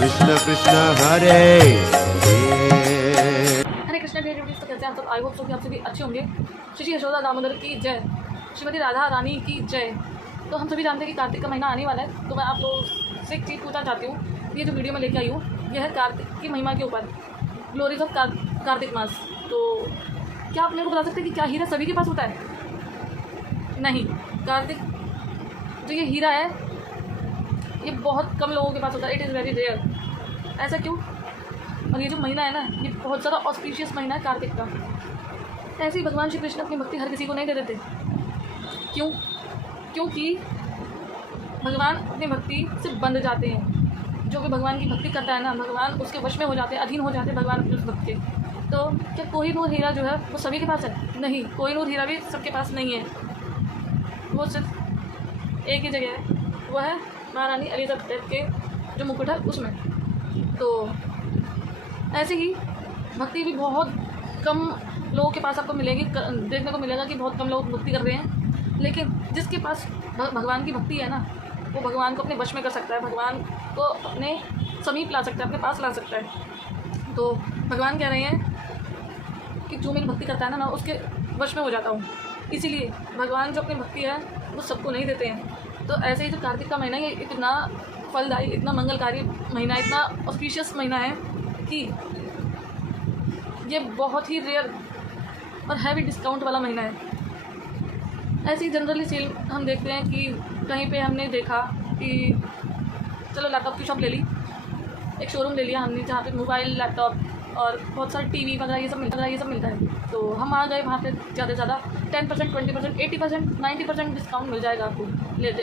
Krishna Krishna Hare Hare Krishna daily duties तो कहते हैं आप सब। आई होप सो कि आप सभी अच्छे होंगे। श्री यशोदा दामोदर की जय, श्रीमती राधा रानी की जय। तो हम सभी जानते हैं कि कार्तिक का महीना आने वाला है, तो मैं आप लोगों से एक चीज़ पूछना चाहती हूँ। ये जो वीडियो मैं लेके आई हूँ यह है कार्तिक की महिमा के ऊपर, ग्लोरीज ऑफ कार्तिक मास। तो क्या आप मेरे को बता सकते हैं कि क्या हीरा सभी के पास होता है? नहीं, कार्तिक जो ये हीरा है ये बहुत कम लोगों के पास होता है। It is very rare. ऐसा क्यों? और ये जो महीना है ना, ये बहुत ज़्यादा ऑस्पिशियस महीना है कार्तिक का। ऐसे ही भगवान श्री कृष्ण अपनी भक्ति हर किसी को नहीं दे देते। क्यों? क्योंकि भगवान अपनी भक्ति से बंध जाते हैं। जो भी भगवान की भक्ति करता है ना, भगवान उसके वश में हो जाते हैं, अधीन हो जाते हैं भगवान अपने उस भक्त के। तो क्या कोहिनूर हीरा जो है वो सभी के पास है? नहीं, कोहिनूर हीरा भी सबके पास नहीं है। वो सिर्फ एक ही जगह है, वो है महारानी एलिजाबेथ के जो मुकुट है उसमें। तो ऐसे ही भक्ति भी बहुत कम लोगों के पास आपको मिलेगी, देखने को मिलेगा कि बहुत कम लोग भक्ति कर रहे हैं। लेकिन जिसके पास भगवान की भक्ति है ना, वो भगवान को अपने वश में कर सकता है, भगवान को अपने समीप ला सकता है, अपने पास ला सकता है। तो भगवान कह रहे हैं कि जो मेरी भक्ति करता है ना, मैं उसके वश में हो जाता हूँ। इसीलिए भगवान जो अपनी भक्ति है वो सबको नहीं देते हैं। तो ऐसे ही जो कार्तिक का महीना, ये इतना फलदायी, इतना मंगलकारी महीना, इतना ऑस्पिशियस महीना है कि ये बहुत ही रेयर और हैवी डिस्काउंट वाला महीना है। ऐसे ही जनरली सेल हम देखते हैं कि कहीं पे हमने देखा कि चलो लैपटॉप की शॉप ले ली, एक शोरूम ले लिया हमने जहाँ पे मोबाइल, लैपटॉप और बहुत सारे टीवी वगैरह ये सब मिलता है। तो हम आ गए वहाँ पे, ज़्यादा से ज़्यादा 10%, 20%, 80%, 90% डिस्काउंट मिल जाएगा आपको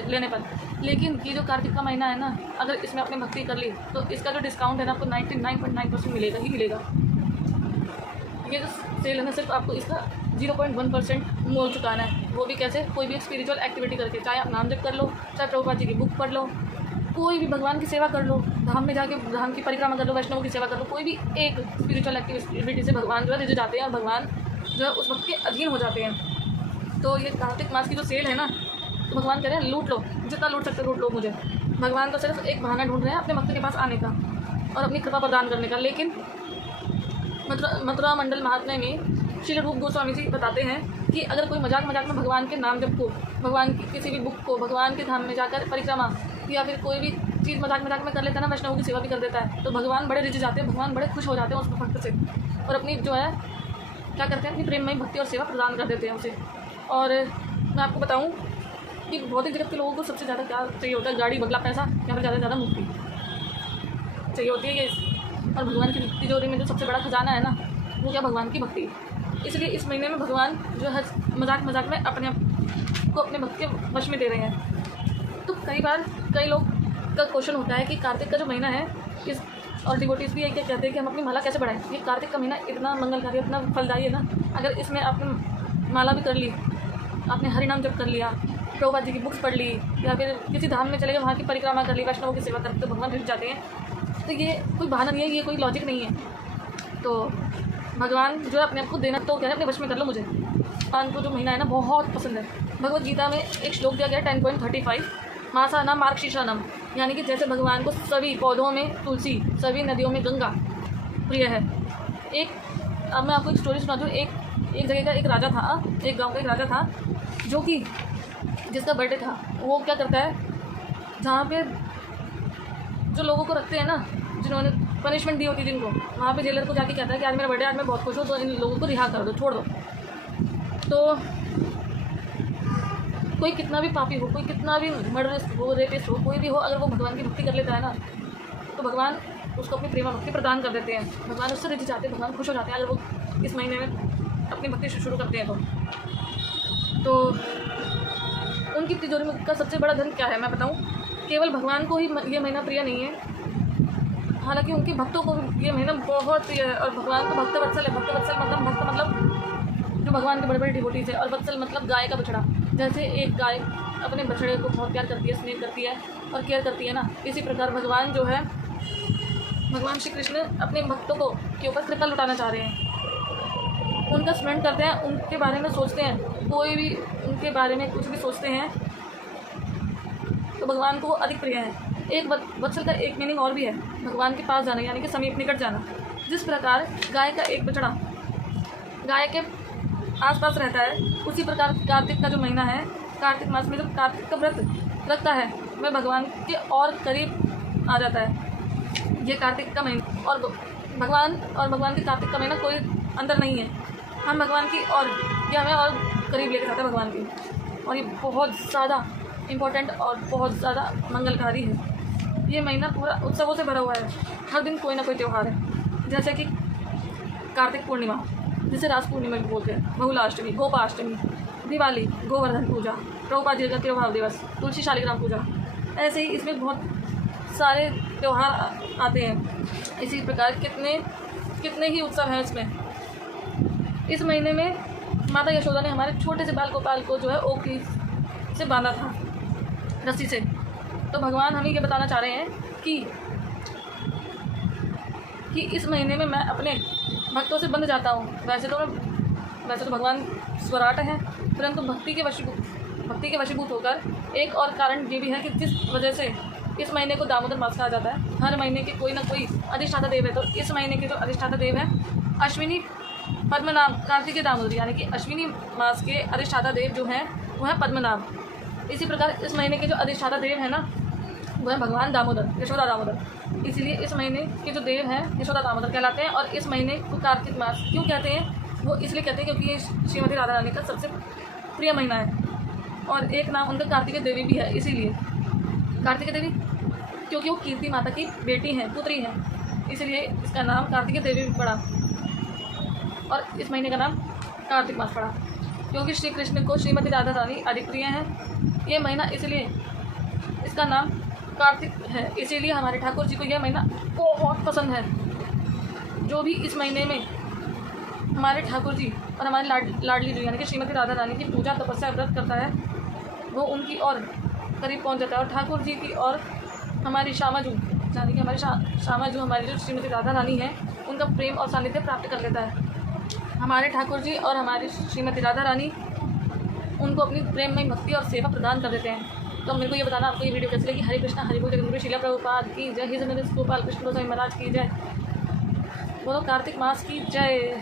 लेने पर। लेकिन ये जो कार्तिक का महीना है ना, अगर इसमें आपने भक्ति कर ली तो इसका जो डिस्काउंट है ना, आपको 99.9% मिलेगा ही मिलेगा। ये जो सेल है ना, सिर्फ आपको इसका 0.1% मोल चुकाना है। वो भी कैसे? कोई भी एक स्पिरिचुअल एक्टिविटी करके, चाहे आप नाम जप कर लो, चाहे प्रभुपाद जी की बुक पढ़ लो, कोई भी भगवान की सेवा कर लो, धाम में जाके धाम की परिक्रमा कर लो, वैष्णव की सेवा कर लो, कोई भी एक स्पिरिचुअल एक्टिविटी से भगवान जो है रिझ जाते हैं और भगवान जो है उस वक्त के अधीन हो जाते हैं। तो ये कार्तिक मास की जो सेल है ना, तो भगवान कह रहे हैं लूट लो, जितना लूट सकते लूट लो मुझे। भगवान तो सिर्फ एक बहाना ढूंढ रहे हैं अपने भक्त के पास आने का और अपनी कृपा प्रदान करने का। लेकिन मथुरा मंडल महात्म्य में श्री रूप गोस्वामी जी बताते हैं कि अगर कोई मजाक में भगवान के नाम जप को, भगवान की किसी भी बुक को, भगवान के धाम में जाकर परिक्रमा या फिर कोई भी चीज़ मजाक में कर लेता है ना, वैष्णव की सेवा भी कर देता है, तो भगवान बड़े रिझ जाते हैं, भगवान बड़े खुश हो जाते हैं उस भक्त से और अपनी जो है क्या करते हैं, अपनी प्रेममयी भक्ति और सेवा प्रदान कर देते हैं उसे। और मैं आपको बताऊँ कि भौतिक जगत के लोगों को सबसे ज़्यादा क्या चाहिए होता है? गाड़ी, बंगला, पैसा, या फिर ज़्यादा से ज़्यादा मुक्ति चाहिए होती है ये। और भगवान की तिजोरी में जो सबसे बड़ा खजाना है ना, वो क्या? भगवान की भक्ति। इसलिए इस महीने में भगवान जो है मजाक में अपने आप को अपने भक्त के वश में दे रहे हैं। तो कई बार कई लोग का क्वेश्चन होता है कि कार्तिक का जो महीना है इस, और डिवोटीज भी क्या कहते हैं कि हम अपनी माला कैसे बढ़ाएं? ये कार्तिक का महीना इतना मंगलकारी, इतना फलदायी है ना, अगर इसमें आपने माला भी कर ली, आपने हरिनाम जप कर लिया, प्रभुपाद जी की बुक्स पढ़ ली, या फिर किसी धाम में चले गए, वहाँ की परिक्रमा कर ली, वैष्णवों की सेवा करते तो भगवान रिझ जाते हैं। तो ये कोई बहाना नहीं है, ये कोई लॉजिक नहीं है। तो भगवान जो है अपने आप को देना, तो कह रहे अपने वश में कर लो मुझे। भगवान को जो महीना है ना बहुत पसंद है। भगवद गीता में एक श्लोक दिया गया 10.35, मासानाम मार्गशीर्षानम, यानी कि जैसे भगवान को सभी पौधों में तुलसी, सभी नदियों में गंगा प्रिय है। अब मैं आपको एक स्टोरी सुना दूँ। एक जगह का एक राजा था, एक गाँव का एक राजा था, जो कि जिसका बर्थडे था, वो क्या करता है, जहाँ पे जो लोगों को रखते हैं ना, जिन्होंने पनिशमेंट दी होती है जिनको, वहाँ पे जेलर को जाके कहता है कि आज मेरा बर्थडे, आज मैं बहुत खुश हूँ, तो इन लोगों को रिहा कर दो, छोड़ दो। तो कोई कितना भी पापी हो, कोई कितना भी मर्डरस हो, रेपिस्ट हो, कोई भी हो, अगर वो भगवान की भक्ति कर लेता है ना, तो भगवान उसको अपनी प्रेमा भक्ति प्रदान कर देते हैं। भगवान उससे रिझ जाते हैं, भगवान खुश हो जाते हैं अगर वो इस महीने में अपनी भक्ति शुरू करते हैं। तो उनकी तिजोरी का सबसे बड़ा धन क्या है मैं बताऊं? केवल भगवान को ही ये महीना प्रिय नहीं है, हालांकि उनके भक्तों को ये महीना बहुत प्रिय है। और भगवान को भक्त वत्सल है। भक्त वत्सल मतलब भक्त मतलब जो भगवान के बड़े बड़े डिवोटीज है, और वत्सल मतलब गाय का बछड़ा। जैसे एक गाय अपने बछड़े को बहुत प्यार करती है, स्नेह करती है और केयर करती है ना, इसी प्रकार भगवान जो है, भगवान श्री कृष्ण अपने भक्तों को के ऊपर कृपा लुटाना चाह रहे हैं। उनका स्मरण करते हैं, उनके बारे में सोचते हैं, कोई भी उनके बारे में कुछ भी सोचते हैं तो भगवान को वो अधिक प्रिय है। एक वत्सल का एक मीनिंग और भी है, भगवान के पास जाना यानी कि समीप निकट जाना। जिस प्रकार गाय का एक बछड़ा गाय के आसपास रहता है, उसी प्रकार कार्तिक का जो महीना है, कार्तिक मास में जो कार्तिक का व्रत रखता है वह भगवान के और करीब आ जाता है। ये कार्तिक का महीना और भगवान के कार्तिक का महीना कोई अंतर नहीं है। हम भगवान की और ये हमें और करीब लेकर जाता है भगवान की, और ये बहुत ज़्यादा इम्पोर्टेंट और बहुत ज़्यादा मंगलकारी है। ये महीना पूरा उत्सवों से भरा हुआ है। हर दिन कोई ना कोई त्यौहार है, जैसे कि कार्तिक पूर्णिमा जिसे रास पूर्णिमा भी बोलते हैं, बहुलाष्टमी, गोपाष्टमी, दिवाली, गोवर्धन पूजा, प्रभुपाद जी का तिरुभाव दिवस, तुलसी शालिग्राम पूजा। ऐसे ही इसमें बहुत सारे त्यौहार आते हैं। इसी प्रकार कितने ही उत्सव हैं इसमें। इस महीने में माता यशोदा ने हमारे छोटे से बाल गोपाल को जो है ओखली से बांधा था, रस्सी से। तो भगवान हमें ये बताना चाह रहे हैं कि इस महीने में मैं अपने भक्तों से बंध जाता हूँ। वैसे तो भगवान स्वराट हैं, परंतु भक्ति के वशीभूत होकर एक और कारण ये भी है कि जिस वजह से इस महीने को दामोदर मास कहा जाता है। हर महीने के कोई ना कोई अधिष्ठाता देव है, तो इस महीने के जो अधिष्ठाता देव है अश्विनी पद्मनाभ कार्तिकेय दामोदर, यानी कि अश्विनी मास के अधिष्ठाता देव जो हैं वो है पद्मनाभ। इसी प्रकार इस महीने के जो अधिष्ठाता देव है ना, वो है भगवान दामोदर, यशोदा दामोदर। इसीलिए इस महीने के जो देव हैं यशोदा दामोदर कहलाते हैं। और इस महीने को कार्तिक मास क्यों कहते हैं, वो इसलिए कहते हैं क्योंकि ये श्रीमती राधा रानी का सबसे प्रिय महीना है। और एक नाम उनका कार्तिकेय देवी भी है, इसीलिए कार्तिकेय देवी क्योंकि वो कीर्ति माता की बेटी हैं, पुत्री हैं, इसलिए इसका नाम कार्तिकेय देवी भी पड़ा। और इस महीने का नाम कार्तिक मास पड़ा क्योंकि श्री कृष्ण को श्रीमती राधा रानी अधिक प्रिय हैं। ये महीना इसलिए इसका नाम कार्तिक है, इसीलिए हमारे ठाकुर जी को यह महीना बहुत पसंद है। जो भी इस महीने में हमारे ठाकुर जी और हमारी लाडली जी यानी कि श्रीमती राधा रानी की पूजा तपस्या व्रत करता है, वो उनकी और करीब पहुंच जाता है। और ठाकुर जी की और हमारी श्यामाजू यानी कि हमारी श्यामाजू हमारी जो श्रीमती राधा रानी है, उनका प्रेम और सानिध्य प्राप्त कर लेता है। हमारे ठाकुर जी और हमारी श्रीमती राधा रानी उनको अपनी प्रेममय भक्ति और सेवा प्रदान कर देते हैं। तो मेरे को ये बताना आपको ये वीडियो कैसी लगी। हरे कृष्णा हरि बोल जगदगुरु श्रीला प्रभुपाद की जय। हिज गोपाल कृष्ण गोस्वामी महाराज की जय। बोलो कार्तिक मास की जय।